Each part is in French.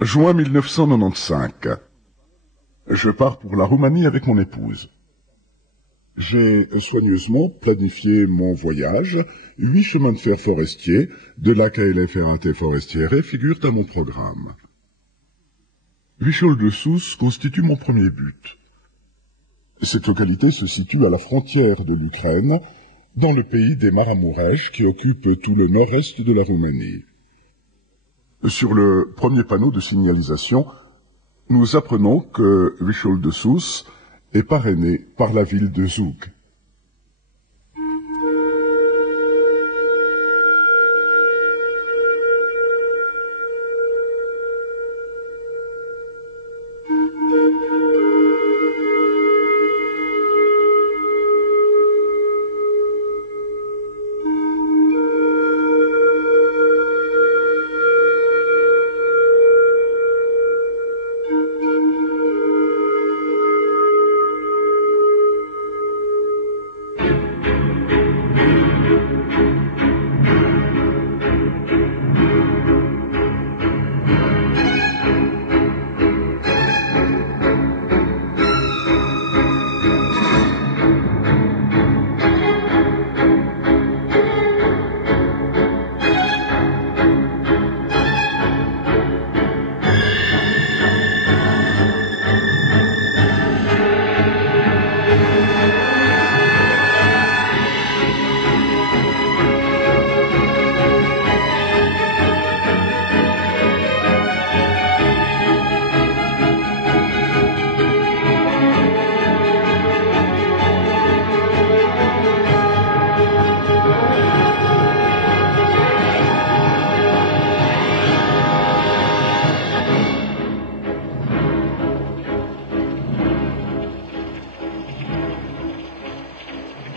Juin 1995. Je pars pour la Roumanie avec mon épouse. J'ai soigneusement planifié mon voyage. 8 chemins de fer forestiers de la KLF RAT Forestière figurent à mon programme. Wichoł-de-Sous constitue mon premier but. Cette localité se situe à la frontière de l'Ukraine, dans le pays des Maramuresh qui occupe tout le nord-est de la Roumanie. Sur le premier panneau de signalisation, nous apprenons que Wichoł-de-Sous est parrainé par la ville de Zug.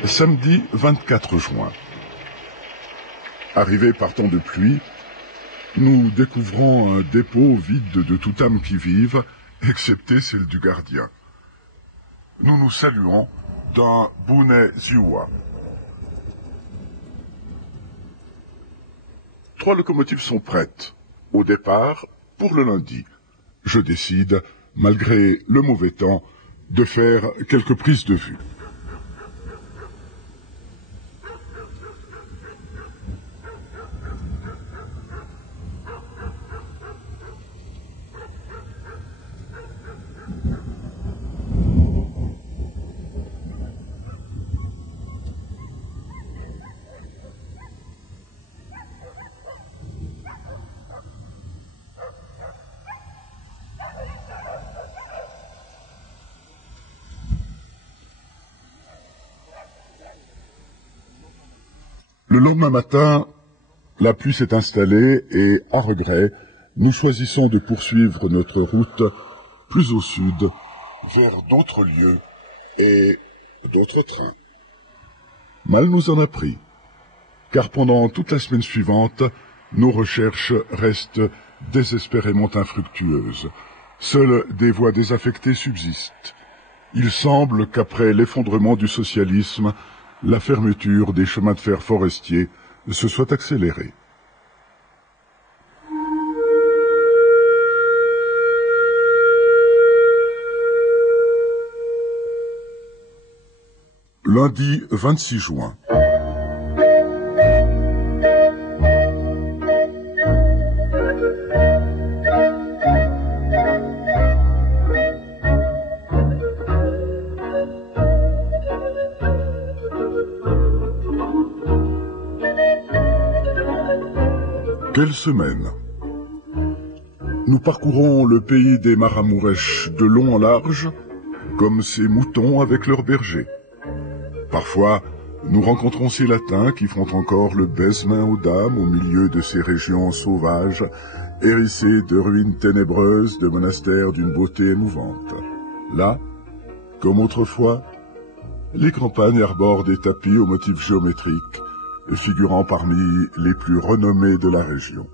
Samedi 24 juin. Arrivés par temps de pluie, nous découvrons un dépôt vide de toute âme qui vive, excepté celle du gardien. Nous nous saluons d'un Bună ziua. 3 locomotives sont prêtes, au départ, pour le lundi. Je décide, malgré le mauvais temps, de faire quelques prises de vue. Le lendemain matin, la pluie s'est installée et, à regret, nous choisissons de poursuivre notre route plus au sud, vers d'autres lieux et d'autres trains. Mal nous en a pris, car pendant toute la semaine suivante, nos recherches restent désespérément infructueuses. Seules des voies désaffectées subsistent. Il semble qu'après l'effondrement du socialisme, la fermeture des chemins de fer forestiers se soit accélérée. Lundi 26 juin. Quelle semaine! Nous parcourons le pays des Maramuresh de long en large, comme ces moutons avec leurs bergers. Parfois, nous rencontrons ces latins qui font encore le baise-main aux dames au milieu de ces régions sauvages, hérissées de ruines ténébreuses, de monastères d'une beauté émouvante. Là, comme autrefois, les campagnes arborent des tapis aux motifs géométriques, figurant parmi les plus renommés de la région.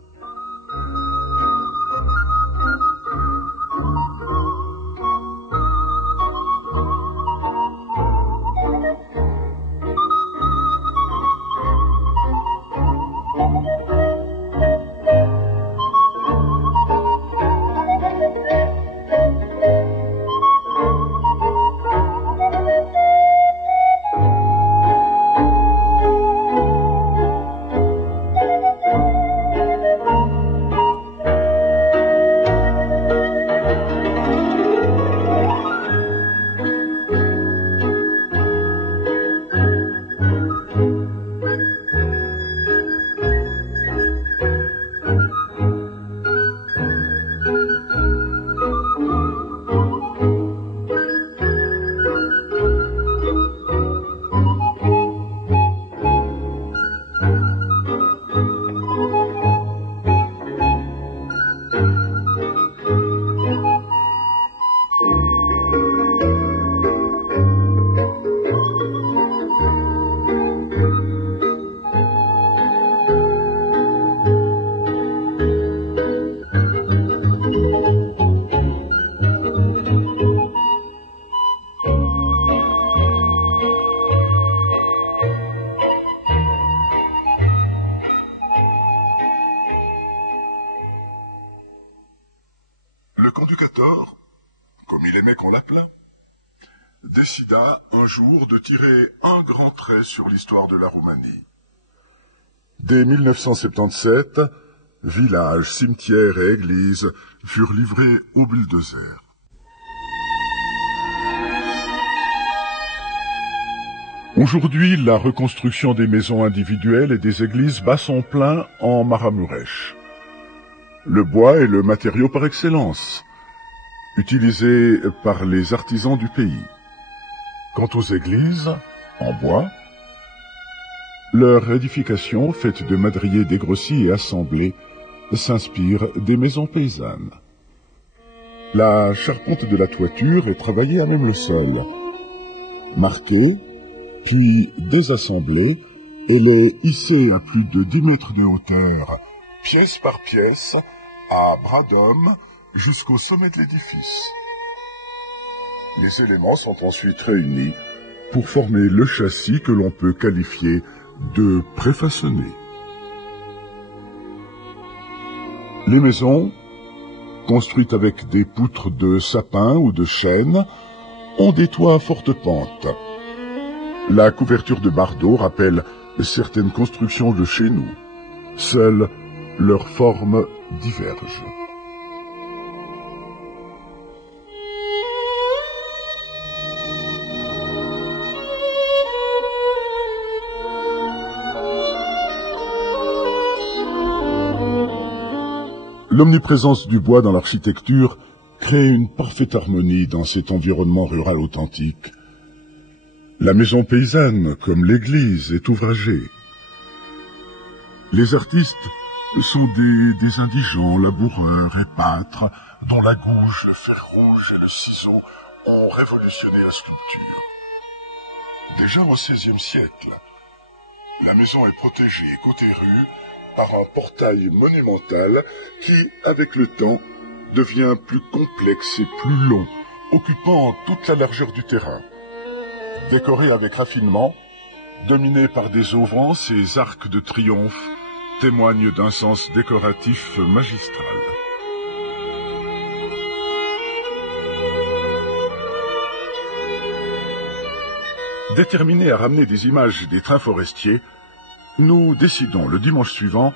qu'on l'appela, décida un jour de tirer un grand trait sur l'histoire de la Roumanie. Dès 1977, villages, cimetières et églises furent livrés aux bulldozers. Aujourd'hui, la reconstruction des maisons individuelles et des églises bat son plein en Maramuresh. Le bois est le matériau par excellence, utilisé par les artisans du pays. Quant aux églises, en bois, leur édification, faite de madriers dégrossis et assemblés, s'inspire des maisons paysannes. La charpente de la toiture est travaillée à même le sol. Marquée, puis désassemblée, elle est hissée à plus de 10 mètres de hauteur, pièce par pièce, à bras d'homme, jusqu'au sommet de l'édifice. Les éléments sont ensuite réunis pour former le châssis que l'on peut qualifier de préfaçonné. Les maisons, construites avec des poutres de sapin ou de chêne, ont des toits à forte pente. La couverture de bardeaux rappelle certaines constructions de chez nous. Seules leurs formes divergent. L'omniprésence du bois dans l'architecture crée une parfaite harmonie dans cet environnement rural authentique. La maison paysanne, comme l'église, est ouvragée. Les artistes sont des indigents, laboureurs et pâtres, dont la gouge, le fer rouge et le ciseau ont révolutionné la sculpture. Déjà au XVIe siècle, la maison est protégée côté rue par un portail monumental qui, avec le temps, devient plus complexe et plus long, occupant toute la largeur du terrain. Décoré avec raffinement, dominé par des auvents, ces arcs de triomphe témoignent d'un sens décoratif magistral. Déterminés à ramener des images des trains forestiers, nous décidons le dimanche suivant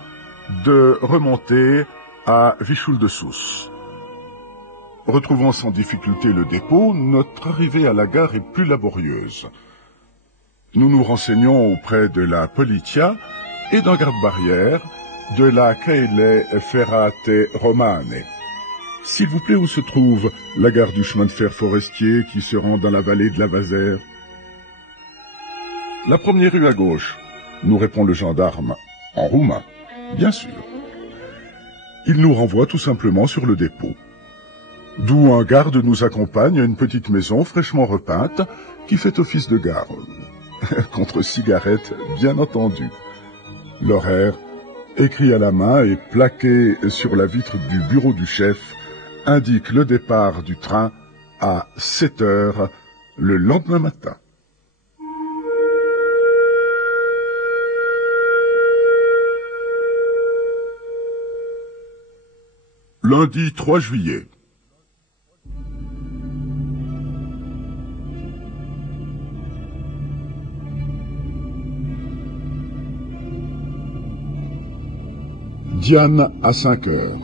de remonter à Vichul-de-Sousse. Retrouvant sans difficulté le dépôt, notre arrivée à la gare est plus laborieuse. Nous nous renseignons auprès de la Politia et d'un garde-barrière de la Caile Ferrate Romane. S'il vous plaît, où se trouve la gare du chemin de fer forestier qui se rend dans la vallée de la Vazère? La première rue à gauche, nous répond le gendarme, en roumain, bien sûr. Il nous renvoie tout simplement sur le dépôt, d'où un garde nous accompagne à une petite maison fraîchement repeinte qui fait office de gare. Contre cigarette, bien entendu. L'horaire, écrit à la main et plaqué sur la vitre du bureau du chef, indique le départ du train à 7 heures le lendemain matin. Lundi 3 juillet. Diane à 5 heures.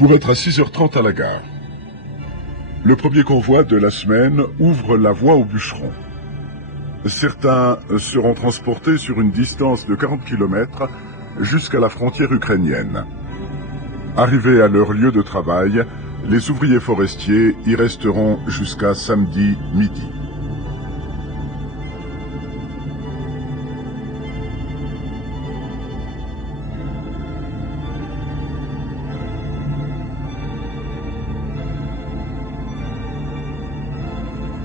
Pour être à 6h30 à la gare. Le premier convoi de la semaine ouvre la voie aux bûcherons. Certains seront transportés sur une distance de 40 km jusqu'à la frontière ukrainienne. Arrivés à leur lieu de travail, les ouvriers forestiers y resteront jusqu'à samedi midi.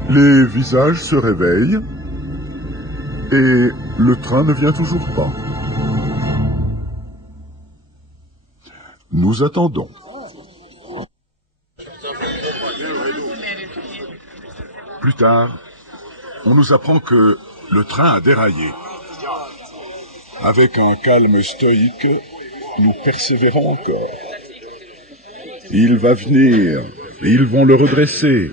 Les visages se réveillent et le train ne vient toujours pas. Nous attendons. Plus tard, on nous apprend que le train a déraillé. Avec un calme stoïque, nous persévérons encore. Il va venir, et ils vont le redresser.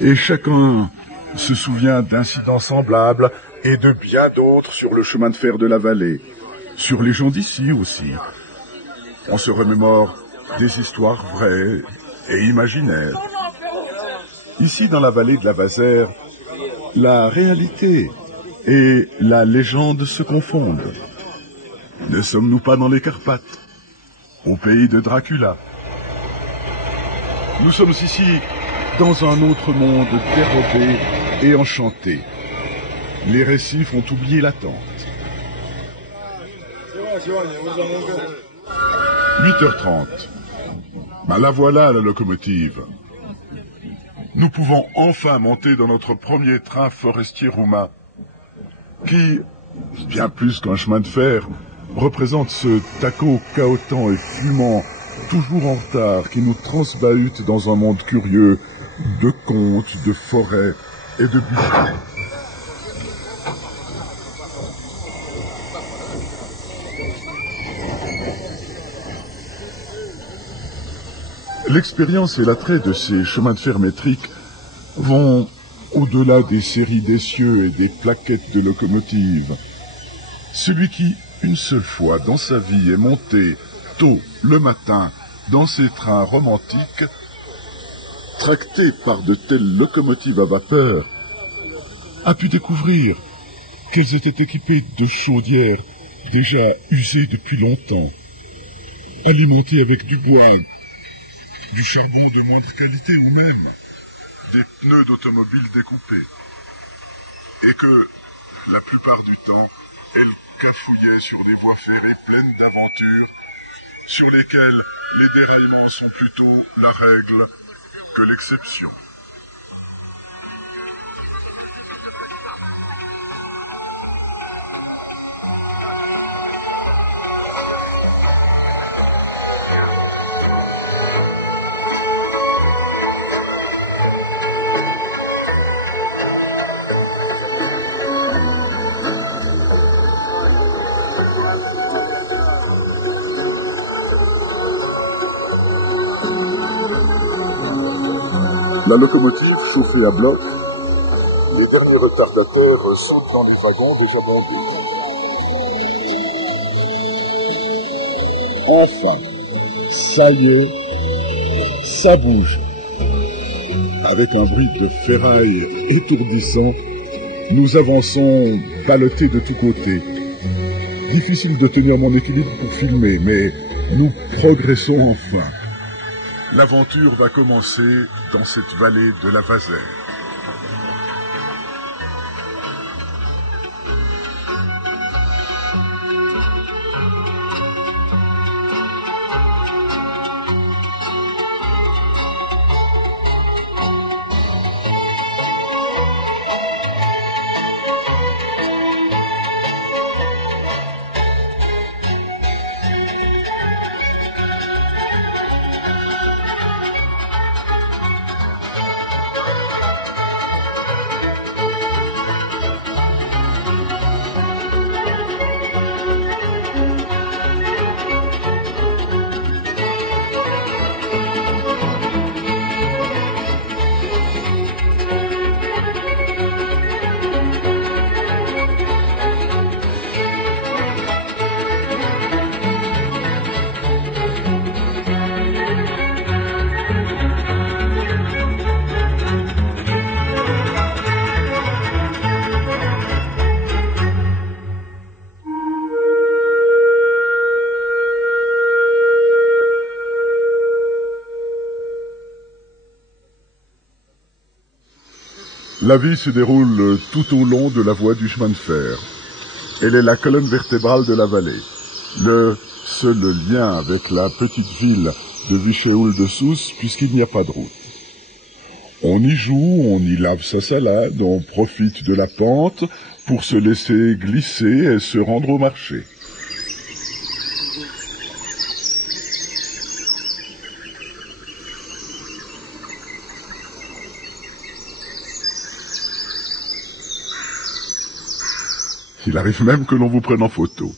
Et chacun se souvient d'incidents semblables et de bien d'autres sur le chemin de fer de la vallée, sur les gens d'ici aussi. On se remémore des histoires vraies et imaginaires. Ici, dans la vallée de la Vazère, la réalité et la légende se confondent. Ne sommes-nous pas dans les Carpates, au pays de Dracula? Nous sommes ici dans un autre monde dérobé et enchanté. Les récifs ont oublié l'attente. 8h30. Ben la voilà, la locomotive. Nous pouvons enfin monter dans notre premier train forestier roumain, qui, bien plus qu'un chemin de fer, représente ce taco cahotant et fumant, toujours en retard, qui nous transbahute dans un monde curieux de contes, de forêts et de buffets. L'expérience et l'attrait de ces chemins de fer métriques vont au-delà des séries d'essieux et des plaquettes de locomotives. Celui qui, une seule fois dans sa vie, est monté tôt le matin dans ces trains romantiques, tractés par de telles locomotives à vapeur, a pu découvrir qu'elles étaient équipées de chaudières déjà usées depuis longtemps, alimentées avec du bois, du charbon de moindre qualité ou même des pneus d'automobile découpés. Et que, la plupart du temps, elles cafouillaient sur des voies ferrées pleines d'aventures, sur lesquelles les déraillements sont plutôt la règle que l'exception. La locomotive chauffée à bloc, les derniers retardataires sautent dans les wagons déjà bondés. Enfin, ça y est, ça bouge. Avec un bruit de ferraille étourdissant, nous avançons ballottés de tous côtés. Difficile de tenir mon équilibre pour filmer, mais nous progressons enfin. L'aventure va commencer dans cette vallée de la Vazère. La vie se déroule tout au long de la voie du chemin de fer. Elle est la colonne vertébrale de la vallée, le seul lien avec la petite ville de Vichéoul-de-Sousse, puisqu'il n'y a pas de route. On y joue, on y lave sa salade, on profite de la pente pour se laisser glisser et se rendre au marché. Il arrive même que l'on vous prenne en photo.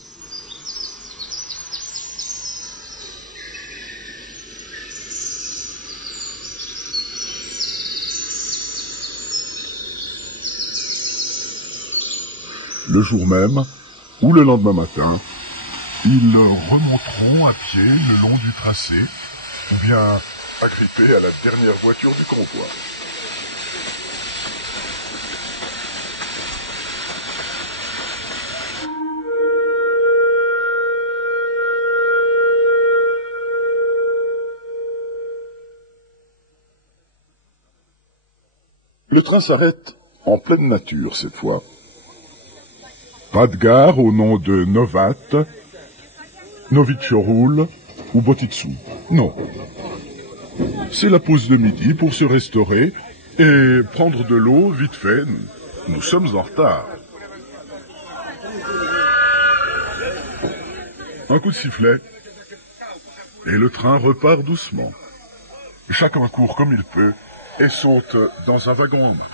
le jour même ou le lendemain matin, ils remonteront à pied le long du tracé ou bien agrippés à la dernière voiture du convoi. Le train s'arrête en pleine nature cette fois. Pas de gare au nom de Novat, Noviciorul ou Botixou. Non. C'est la pause de midi pour se restaurer et prendre de l'eau vite fait. Nous sommes en retard. Un coup de sifflet et le train repart doucement. Chacun court comme il peut et saute dans un wagon en marche.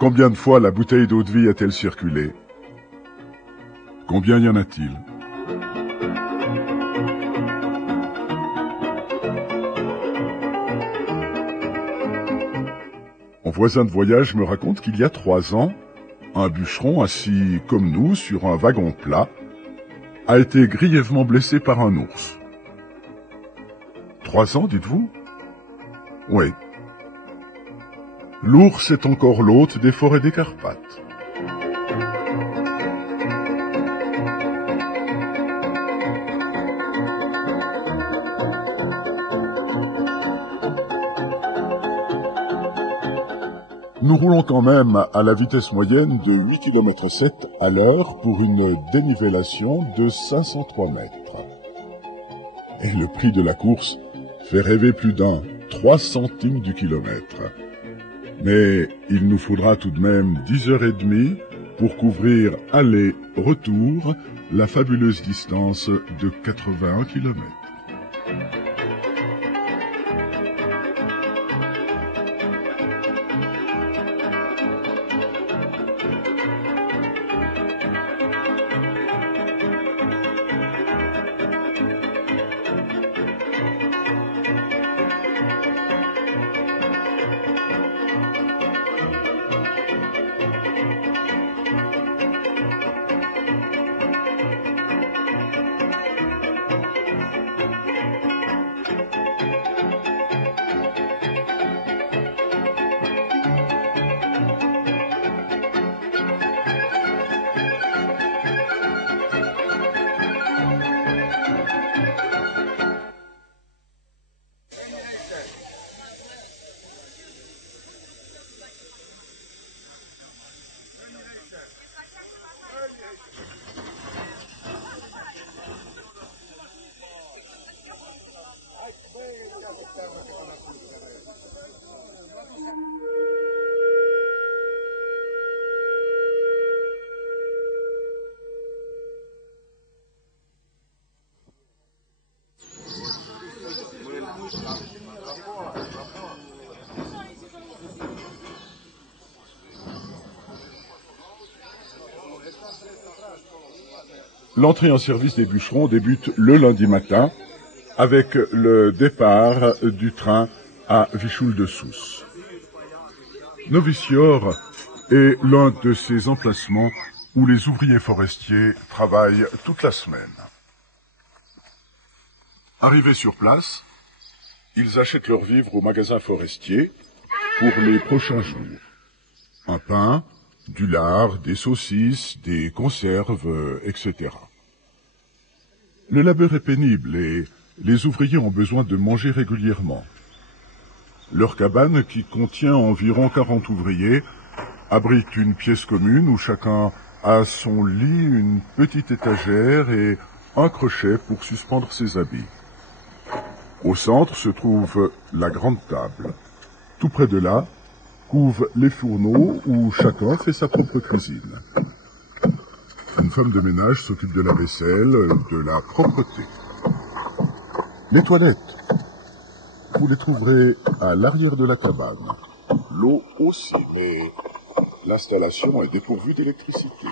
Combien de fois la bouteille d'eau-de-vie a-t-elle circulé? Combien y en a-t-il? Mon voisin de voyage me raconte qu'il y a 3 ans, un bûcheron assis comme nous sur un wagon plat a été grièvement blessé par un ours. 3 ans, dites-vous? Oui. L'ours est encore l'hôte des forêts des Carpates. Nous roulons quand même à la vitesse moyenne de 8 km/h à l'heure pour une dénivellation de 503 mètres. Et le prix de la course fait rêver plus d'un, 3 centimes du kilomètre. Mais il nous faudra tout de même 10h30 pour couvrir aller-retour la fabuleuse distance de 81 km. L'entrée en service des bûcherons débute le lundi matin avec le départ du train à Vichoul-de-Sousse. Novicior est l'un de ces emplacements où les ouvriers forestiers travaillent toute la semaine. Arrivés sur place, ils achètent leurs vivres au magasin forestier pour les prochains jours. Un pain, du lard, des saucisses, des conserves, etc. Le labeur est pénible et les ouvriers ont besoin de manger régulièrement. Leur cabane, qui contient environ 40 ouvriers, abrite une pièce commune où chacun a son lit, une petite étagère et un crochet pour suspendre ses habits. Au centre se trouve la grande table. Tout près de là, couvent les fourneaux où chacun fait sa propre cuisine. Une femme de ménage s'occupe de la vaisselle, de la propreté. Les toilettes, vous les trouverez à l'arrière de la cabane. aussi, mais l'installation est dépourvue d'électricité.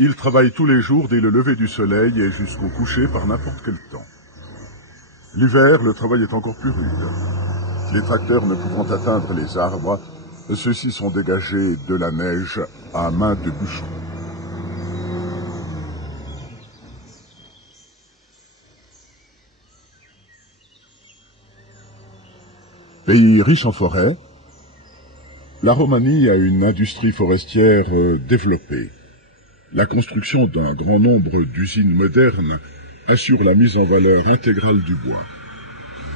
Ils travaillent tous les jours dès le lever du soleil et jusqu'au coucher par n'importe quel temps. L'hiver, le travail est encore plus rude. Les tracteurs ne pouvant atteindre les arbres, ceux-ci sont dégagés de la neige à main de bûcheron. Pays riche en forêts, la Roumanie a une industrie forestière développée. La construction d'un grand nombre d'usines modernes assure la mise en valeur intégrale du bois.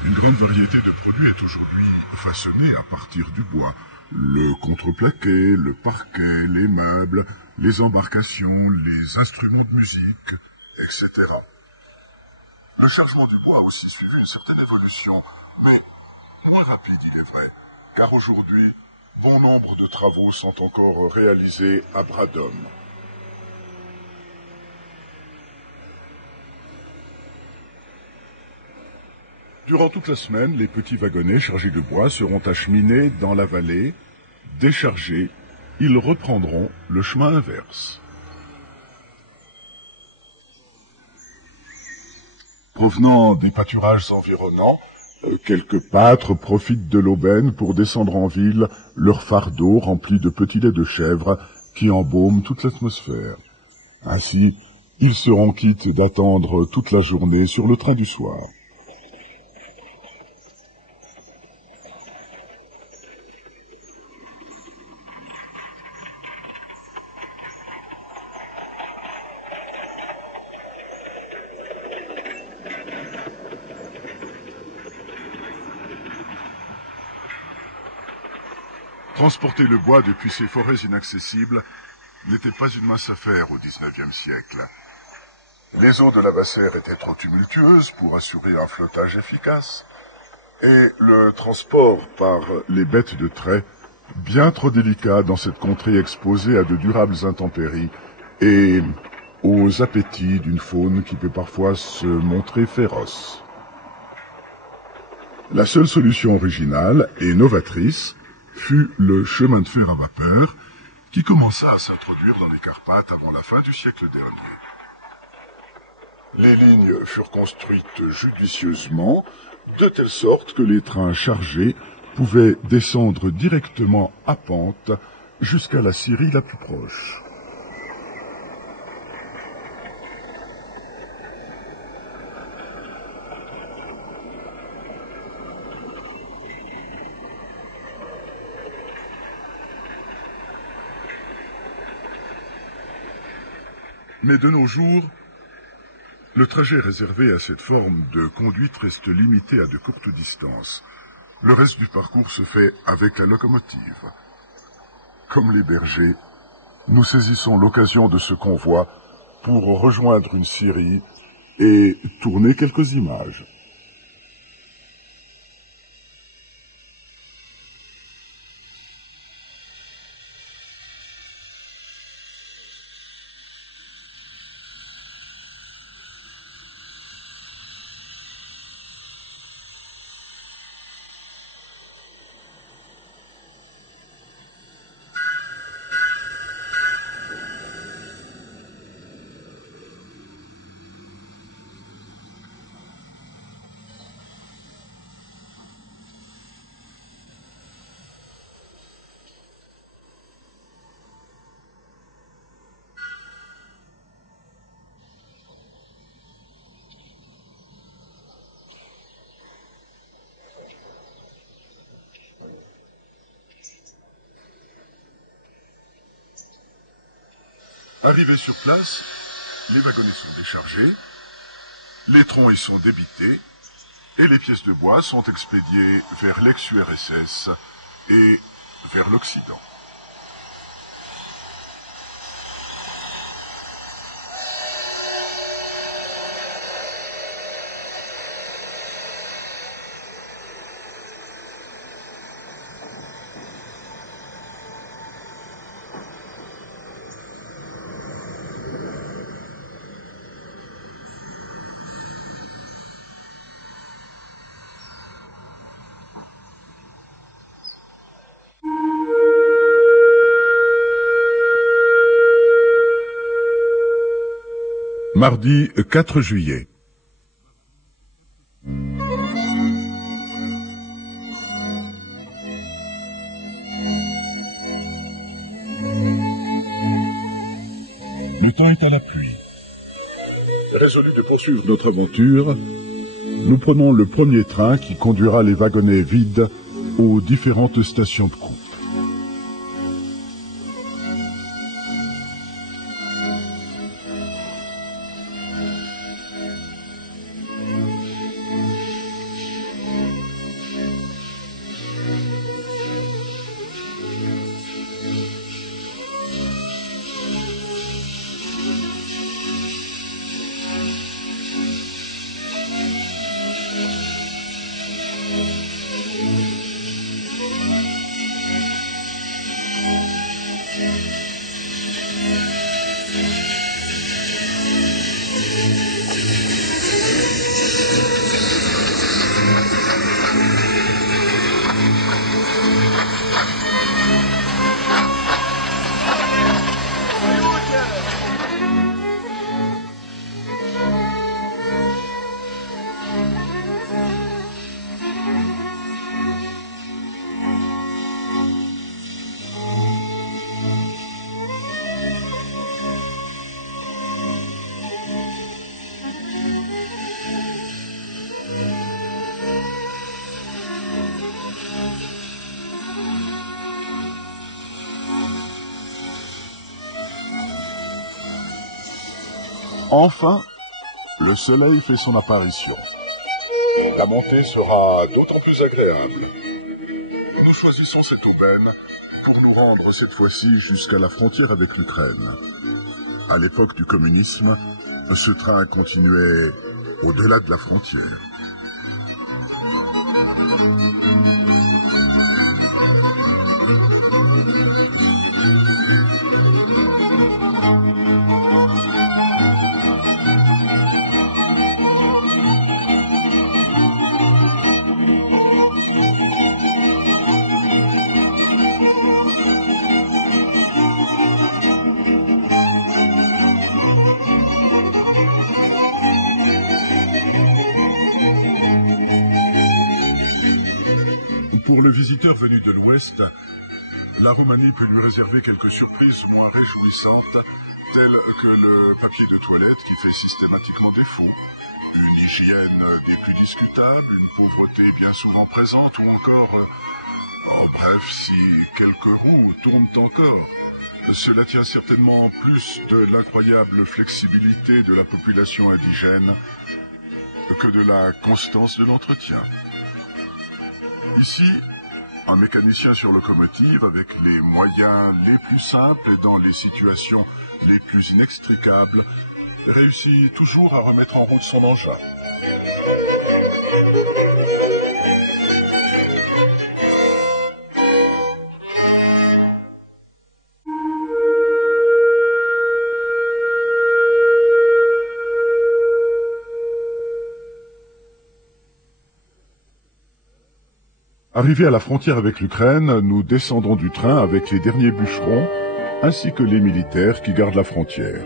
Une grande variété de produits est aujourd'hui façonnée à partir du bois. Le contreplaqué, le parquet, les meubles, les embarcations, les instruments de musique, etc. Le chargement du bois a aussi suivi une certaine évolution, mais moins rapide, il est vrai, car aujourd'hui, bon nombre de travaux sont encore réalisés à bras d'homme. Durant toute la semaine, les petits wagonnets chargés de bois seront acheminés dans la vallée. Déchargés, ils reprendront le chemin inverse. Provenant des pâturages environnants, quelques pâtres profitent de l'aubaine pour descendre en ville leur fardeau rempli de petits laits de chèvre qui embaument toute l'atmosphère. Ainsi, ils seront quittes d'attendre toute la journée sur le train du soir. Transporter le bois depuis ces forêts inaccessibles n'était pas une mince affaire au XIXe siècle. Les eaux de la Bassère étaient trop tumultueuses pour assurer un flottage efficace, et le transport par les bêtes de trait bien trop délicat dans cette contrée exposée à de durables intempéries et aux appétits d'une faune qui peut parfois se montrer féroce. La seule solution originale et novatrice fut le chemin de fer à vapeur qui commença à s'introduire dans les Carpates avant la fin du siècle dernier. Les lignes furent construites judicieusement, de telle sorte que les trains chargés pouvaient descendre directement à pente jusqu'à la scierie la plus proche. Mais de nos jours, le trajet réservé à cette forme de conduite reste limité à de courtes distances. Le reste du parcours se fait avec la locomotive. Comme les bergers, nous saisissons l'occasion de ce convoi pour rejoindre une scierie et tourner quelques images. Arrivés sur place, les wagonnets sont déchargés, les troncs y sont débités et les pièces de bois sont expédiées vers l'ex-URSS et vers l'Occident. Mardi 4 juillet. Le temps est à la pluie. Résolu de poursuivre notre aventure, nous prenons le premier train qui conduira les wagonnets vides aux différentes stations de coupe. Enfin, le soleil fait son apparition. La montée sera d'autant plus agréable. Nous choisissons cette aubaine pour nous rendre cette fois-ci jusqu'à la frontière avec l'Ukraine. À l'époque du communisme, ce train continuait au-delà de la frontière. Pour le visiteur venu de l'Ouest, la Roumanie peut lui réserver quelques surprises moins réjouissantes, telles que le papier de toilette qui fait systématiquement défaut, une hygiène des plus discutables, une pauvreté bien souvent présente, ou encore, bref, si quelques roues tournent encore. Cela tient certainement plus de l'incroyable flexibilité de la population indigène que de la constance de l'entretien. Ici, un mécanicien sur locomotive, avec les moyens les plus simples et dans les situations les plus inextricables, réussit toujours à remettre en route son engin. Arrivés à la frontière avec l'Ukraine, nous descendons du train avec les derniers bûcherons, ainsi que les militaires qui gardent la frontière.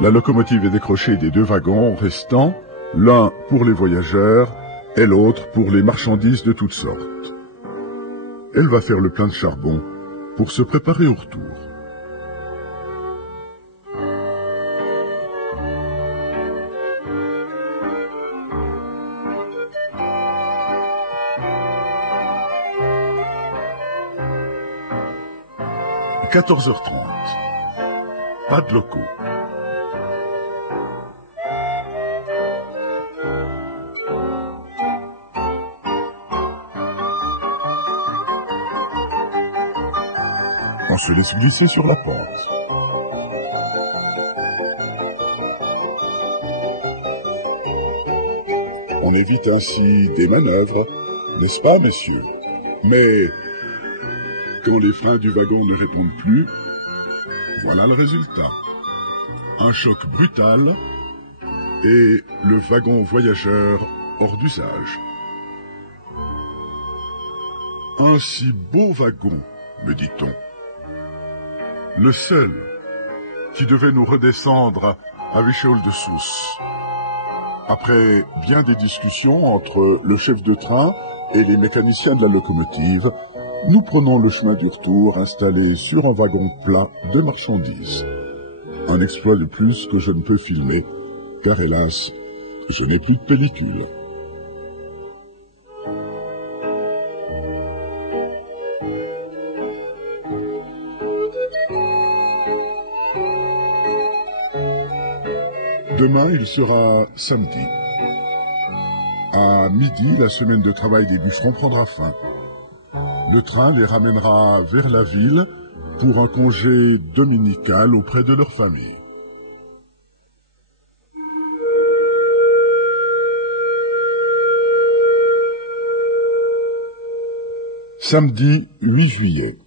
La locomotive est décrochée des deux wagons restants, l'un pour les voyageurs et l'autre pour les marchandises de toutes sortes. Elle va faire le plein de charbon pour se préparer au retour. « 14h30. Pas de locaux. On se laisse glisser sur la pente. On évite ainsi des manœuvres, n'est-ce pas, messieurs? Mais quand les freins du wagon ne répondent plus, voilà le résultat. Un choc brutal et le wagon voyageur hors d'usage. Un si beau wagon, me dit-on. Le seul qui devait nous redescendre à Wischol-de-Soest. Après bien des discussions entre le chef de train et les mécaniciens de la locomotive, nous prenons le chemin du retour installé sur un wagon plat de marchandises. Un exploit de plus que je ne peux filmer, car hélas, je n'ai plus de pellicule. Demain, il sera samedi. À midi, la semaine de travail des bûcherons prendra fin. Le train les ramènera vers la ville pour un congé dominical auprès de leur famille. Samedi 8 juillet.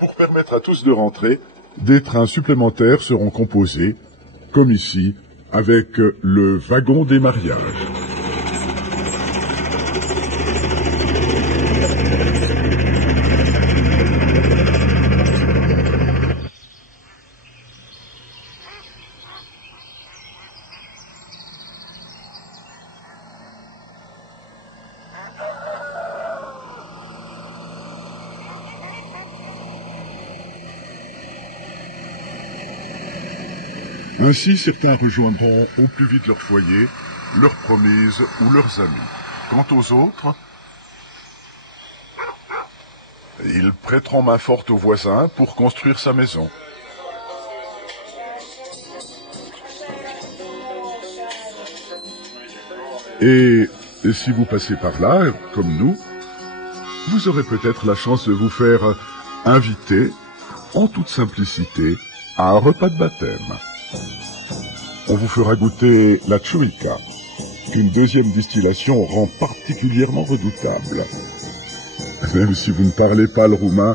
Pour permettre à tous de rentrer, des trains supplémentaires seront composés, comme ici, avec le wagon des mariages. Ainsi, certains rejoindront au plus vite leur foyer, leurs promises ou leurs amis. Quant aux autres, ils prêteront main forte aux voisins pour construire sa maison. Et si vous passez par là, comme nous, vous aurez peut-être la chance de vous faire inviter, en toute simplicité, à un repas de baptême. On vous fera goûter la tchouïka, qu'une deuxième distillation rend particulièrement redoutable. Même si vous ne parlez pas le roumain,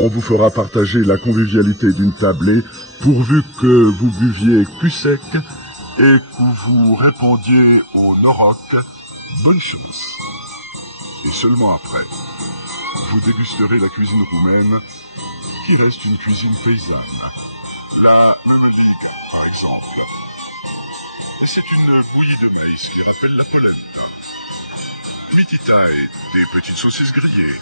on vous fera partager la convivialité d'une tablée, pourvu que vous buviez cul sec et que vous répondiez au noroc « bonne chance ». Et seulement après, vous dégusterez la cuisine roumaine, qui reste une cuisine paysanne. La mluvik, par exemple. Et c'est une bouillie de maïs qui rappelle la polenta. Mititai, des petites saucisses grillées.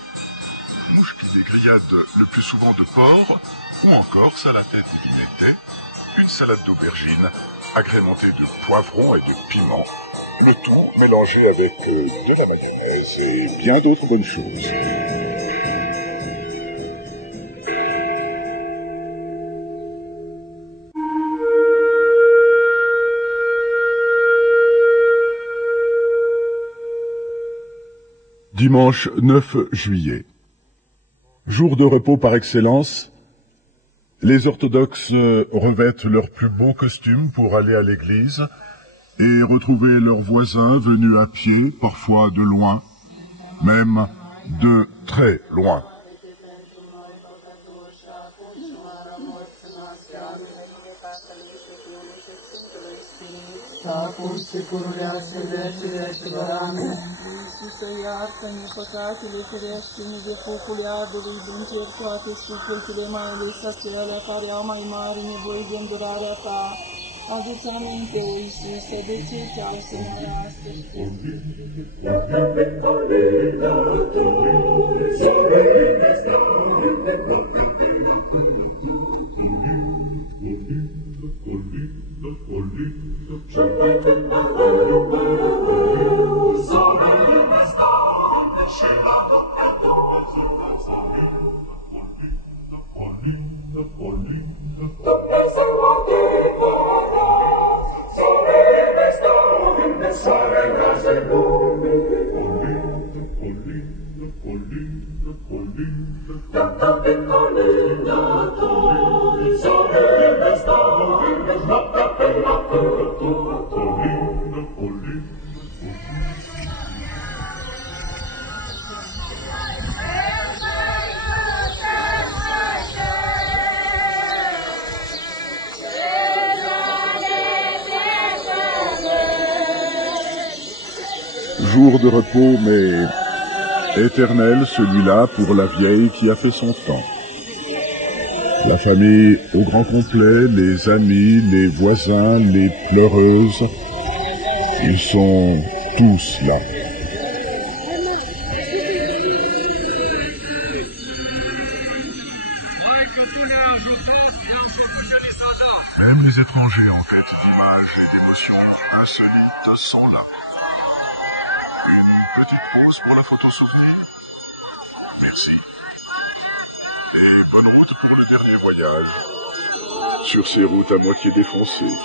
Mouchki, des grillades le plus souvent de porc, ou encore salatette vinaigrée, une salade d'aubergines agrémentée de poivrons et de piments, le tout mélangé avec de la mayonnaise et bien d'autres bonnes choses. Dimanche 9 juillet. Jour de repos par excellence. Les orthodoxes revêtent leurs plus beaux costumes pour aller à l'église et retrouver leurs voisins venus à pied, parfois de loin, même de très loin. Pusti purulească vești vărame, Iisuse, iartă-ne păcatele, ferește-ne de focul iadului, din cer toate sufletele, mai ales acelea care au mai mare nevoie de îndurarea ta. Adu-ți aminte, o Iisuse, de ce te-au să ne arastă. jour de repos, mais éternel, celui-là pour la vieille qui a fait son temps. La famille au grand complet, les amis, les voisins, les pleureuses, ils sont tous là. Même les étrangers en tête d'images et d'émotions insolites sont là. Une petite pause pour la photo souvenir. Merci. Et bonne route pour le dernier voyage sur ces routes à moitié défoncées.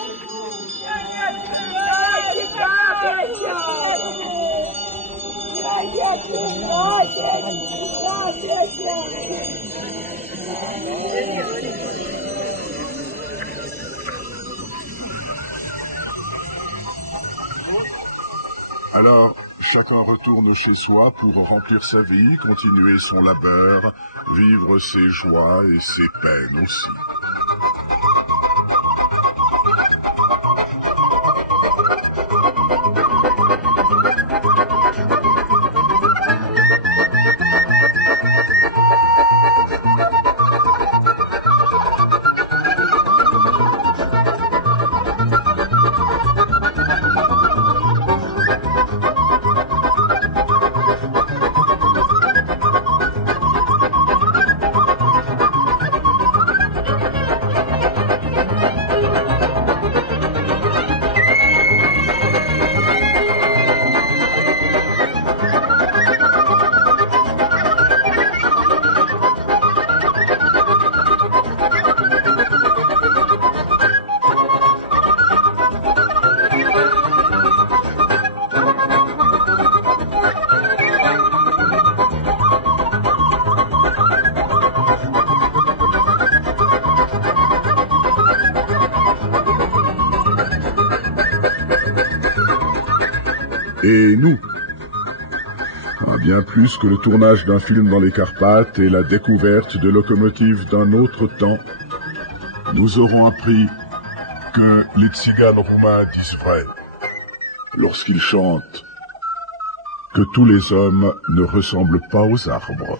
Alors, chacun retourne chez soi pour remplir sa vie, continuer son labeur, vivre ses joies et ses peines aussi. Et nous, bien plus que le tournage d'un film dans les Carpates et la découverte de locomotives d'un autre temps, nous aurons appris que les tziganes roumains disent vrai lorsqu'ils chantent que tous les hommes ne ressemblent pas aux arbres.